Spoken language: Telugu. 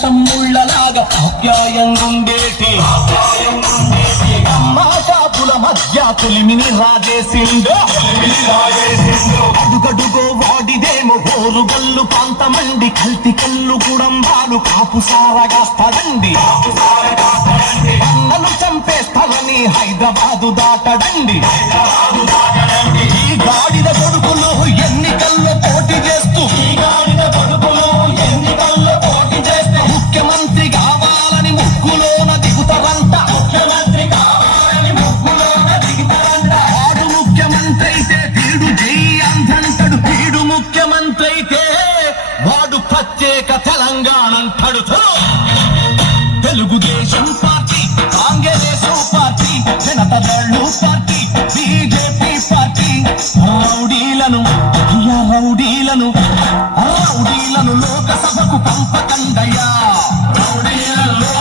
తమ్ముళ్ళలాగా ఆప్యాయంగుండేటి అమ్మాటాపుల మధ్య పులిమిని రాజేసిండు అడుగడుగో వాడిదేమో ఓరుగల్లు ప్రాంతమండి కల్తి కల్లు గుడంబాలు కాపు సారగాస్తాడండి అన్నలు చంపేస్తారని హైదరాబాదు దాటడండి ఈ గాడిద కొడుకులు ఎన్నికల్లో పోటీ చేస్తూ ముఖ్యమంత్రి కావాలని ముక్కులోన దిగుతారంట ఆడు ముఖ్యమంత్రి అయితే వీడు జై అందంటాడు వీడు ముఖ్యమంత్రి అయితే వాడు ప్రత్యేక తెలంగాణ అంటాడు Telugu Desam party Congress party Janata Dal party BJP party రౌడీలను రౌడీలను లోకసభకు పంపకండయ్యా రౌడీలను